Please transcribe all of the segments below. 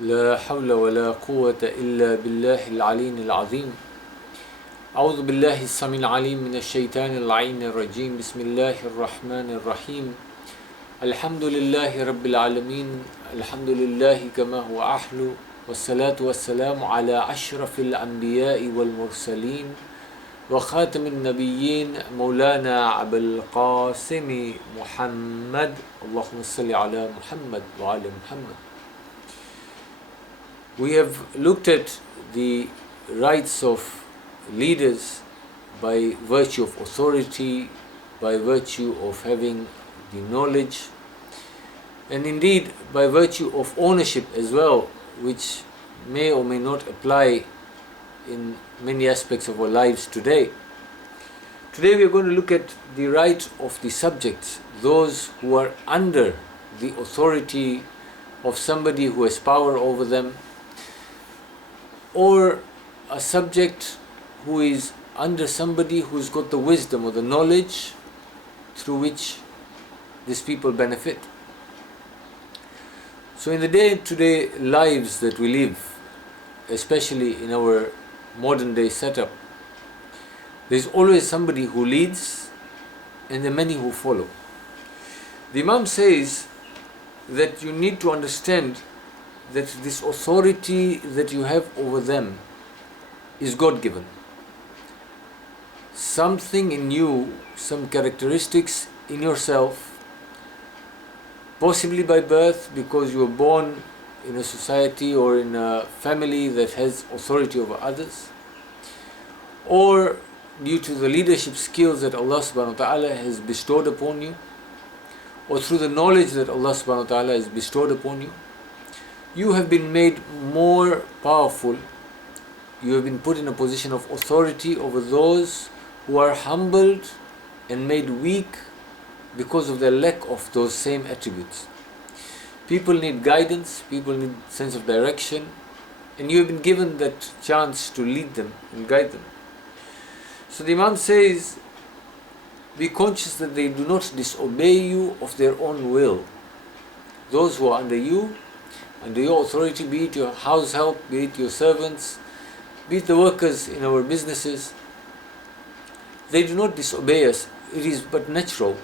لا حول ولا قوة إلا بالله العلي العظيم. أعوذ بالله السميع العليم من الشيطان اللعين الرجيم. بسم الله الرحمن الرحيم. الحمد لله رب العالمين. الحمد لله كما هو أحلو، والصلاة والسلام على أشرف الأنبياء والمرسلين وخاتم النبيين مولانا أبي القاسم محمد. اللهم صل على محمد وعلى محمد. We have looked at the rights of leaders by virtue of authority, by virtue of having the knowledge, and indeed by virtue of ownership as well, which may or may not apply in many aspects of our lives today. Today we are going to look at the right of the subjects, those who are under the authority of somebody who has power over them, or a subject who is under somebody who's got the wisdom or the knowledge through which these people benefit. So in the day-to-day lives that we live, especially in our modern day setup, there's always somebody who leads and there are many who follow. The Imam says that you need to understand that this authority that you have over them is God-given. Something in you, some characteristics in yourself, possibly by birth because you were born in a society or in a family that has authority over others, or due to the leadership skills that Allah subhanahu wa ta'ala has bestowed upon you, or through the knowledge that Allah subhanahu wa ta'ala has bestowed upon you, you have been made more powerful. You have been put in a position of authority over those who are humbled and made weak because of their lack of those same attributes. People need guidance, people need sense of direction, and you have been given that chance to lead them and guide them. So the Imam says, be conscious that they do not disobey you of their own will. Those who are under you, under your authority, be it your house help, be it your servants, be it the workers in our businesses, they do not disobey us. It is but natural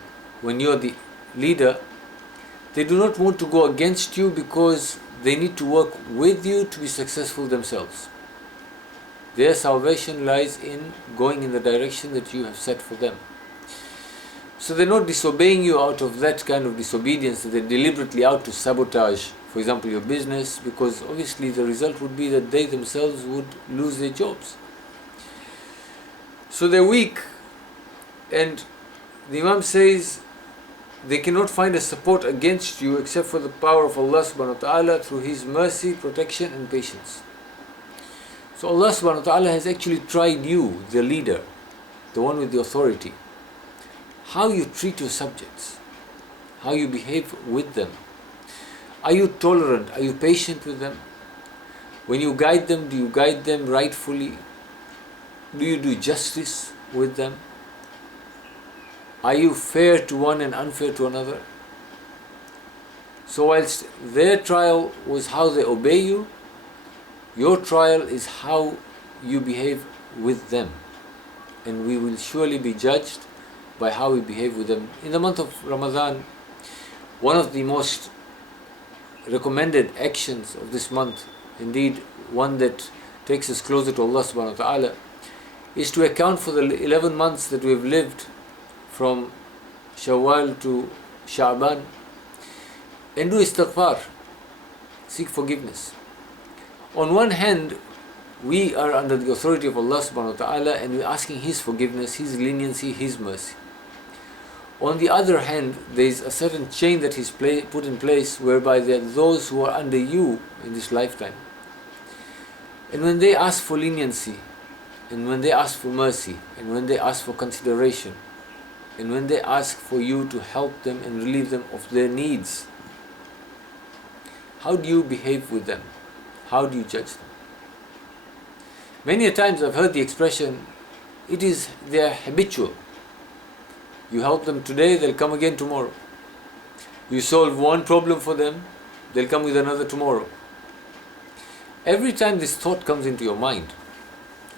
when you are the leader. They do not want to go against you because they need to work with you to be successful themselves. Their salvation lies in going in the direction that you have set for them. So they're not disobeying you out of that kind of disobedience, that they're deliberately out to sabotage, for example, your business, because obviously the result would be that they themselves would lose their jobs. So they're weak, and the Imam says they cannot find a support against you except for the power of Allah subhanahu wa ta'ala through His mercy, protection and patience. So Allah subhanahu wa ta'ala has actually tried you, the leader, the one with the authority, how you treat your subjects, how you behave with them. Are you tolerant? Are you patient with them? When you guide them, do you guide them rightfully? Do you do justice with them? Are you fair to one and unfair to another? So whilst their trial was how they obey you, your trial is how you behave with them. And we will surely be judged by how we behave with them. In the month of Ramadan, one of the most recommended actions of this month, indeed one that takes us closer to Allah subhanahu wa ta'ala, is to account for the 11 months that we have lived from Shawwal to Sha'ban and do istighfar, seek forgiveness. On one hand, we are under the authority of Allah subhanahu wa ta'ala and we're asking His forgiveness, His leniency, His mercy. On the other hand, there is a certain chain that He's put in place whereby there are those who are under you in this lifetime. And when they ask for leniency, and when they ask for mercy, and when they ask for consideration, and when they ask for you to help them and relieve them of their needs, how do you behave with them? How do you judge them? Many a times I've heard the expression, they are habitual. You help them today, they'll come again tomorrow. You solve one problem for them, they'll come with another tomorrow. Every time this thought comes into your mind,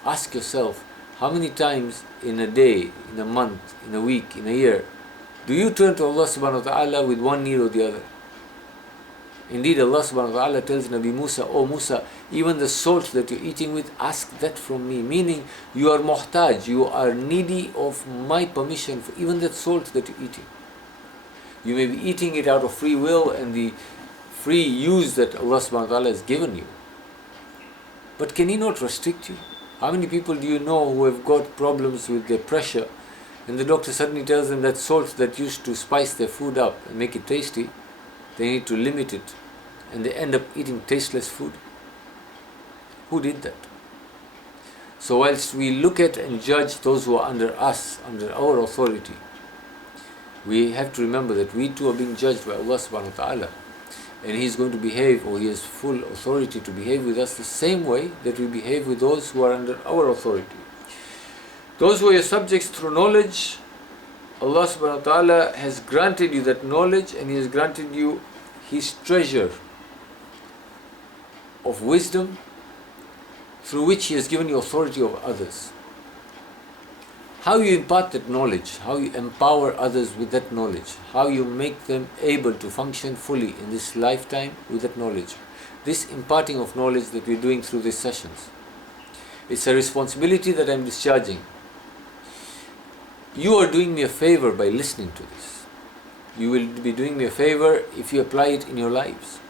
ask yourself, how many times in a day, in a month, in a week, in a year, do you turn to Allah subhanahu wa ta'ala with one need or the other? Indeed, Allah subhanahu wa ta'ala tells Nabi Musa, "Oh Musa, even the salt that you're eating with, ask that from me." Meaning, you are muhtaj, you are needy of my permission for even that salt that you're eating. You may be eating it out of free will and the free use that Allah subhanahu wa ta'ala has given you. But can He not restrict you? How many people do you know who have got problems with their pressure, and the doctor suddenly tells them that salt that used to spice their food up and make it tasty, they need to limit it, and they end up eating tasteless food? Who did that? So whilst we look at and judge those who are under us, under our authority, we have to remember that we too are being judged by Allah subhanahu wa ta'ala, and He is going to behave, or He has full authority to behave with us the same way that we behave with those who are under our authority. Those who are your subjects through knowledge, Allah subhanahu wa ta'ala has granted you that knowledge, and He has granted you His treasure of wisdom, through which He has given you authority over others. How you impart that knowledge, how you empower others with that knowledge, how you make them able to function fully in this lifetime with that knowledge. This imparting of knowledge that we're doing through these sessions, it's a responsibility that I'm discharging. You are doing me a favor by listening to this. You will be doing me a favor if you apply it in your lives.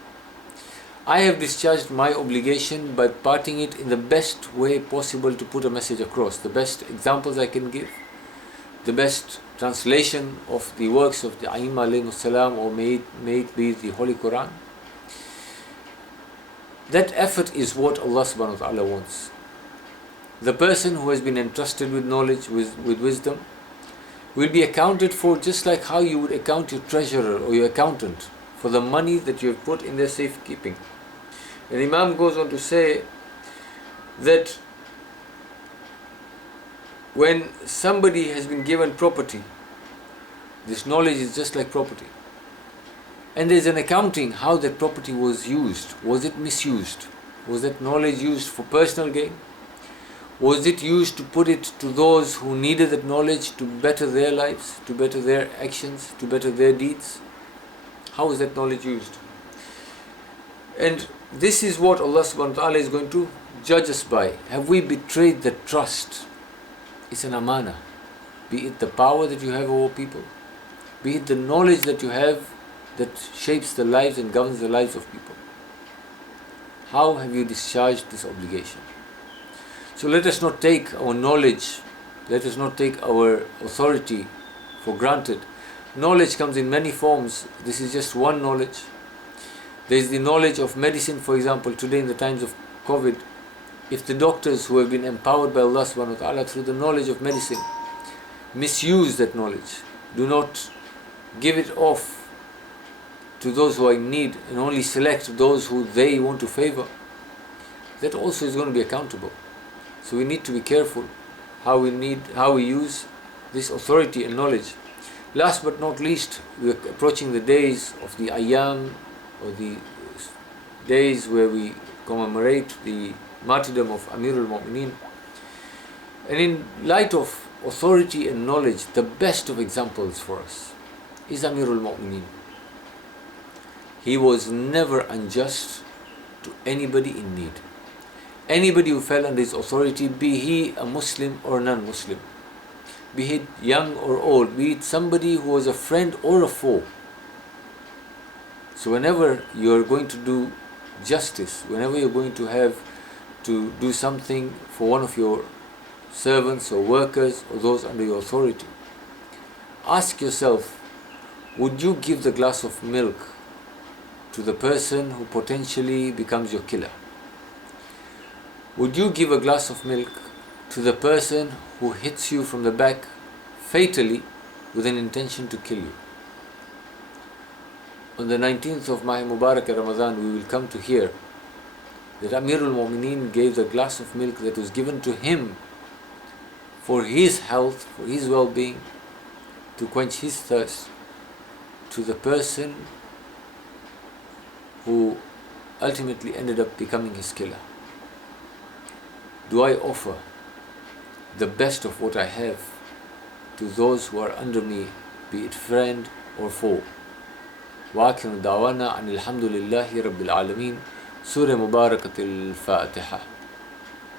I have discharged my obligation by parting it in the best way possible to put a message across. The best examples I can give, the best translation of the works of the Aimma alayhimus salam, or may it be the Holy Quran. That effort is what Allah subhanahu wa ta'ala wants. The person who has been entrusted with knowledge, with wisdom, will be accounted for just like how you would account your treasurer or your accountant for the money that you have put in their safekeeping. And Imam goes on to say that when somebody has been given property, this knowledge is just like property. And there is an accounting how that property was used. Was it misused? Was that knowledge used for personal gain? Was it used to put it to those who needed that knowledge to better their lives, to better their actions, to better their deeds? How is that knowledge used? And this is what Allah subhanahu wa ta'ala is going to judge us by. Have we betrayed the trust? It's an amana. Be it the power that you have over people, be it the knowledge that you have that shapes the lives and governs the lives of people. How have you discharged this obligation? So let us not take our knowledge, let us not take our authority for granted. Knowledge comes in many forms. This is just one knowledge. There is the knowledge of medicine, for example, today in the times of COVID. If the doctors who have been empowered by Allah subhanahu wa ta'ala through the knowledge of medicine misuse that knowledge, do not give it off to those who are in need and only select those who they want to favor, that also is going to be accountable. So we need to be careful how we use this authority and knowledge. Last but not least, we are approaching the days of the Ayyam, or the days where we commemorate the martyrdom of Amirul Mu'mineen. And in light of authority and knowledge, the best of examples for us is Amirul Mu'mineen. He was never unjust to anybody in need. Anybody who fell under his authority, be he a Muslim or non-Muslim, be he young or old, be it somebody who was a friend or a foe. So whenever you are going to do justice, whenever you're going to have to do something for one of your servants or workers or those under your authority, ask yourself, would you give the glass of milk to the person who potentially becomes your killer? Would you give a glass of milk to the person who hits you from the back fatally with an intention to kill you? On the 19th of Mahi Mubarak Ramadan, we will come to hear that Amirul Mu'mineen gave the glass of milk that was given to him for his health, for his well-being, to quench his thirst, to the person who ultimately ended up becoming his killer. do I offer the best of what I have to those who are under me, be it friend or foe. وآخر دعوانا أن الحمد لله رب العالمين. سورة مباركة الفاتحة.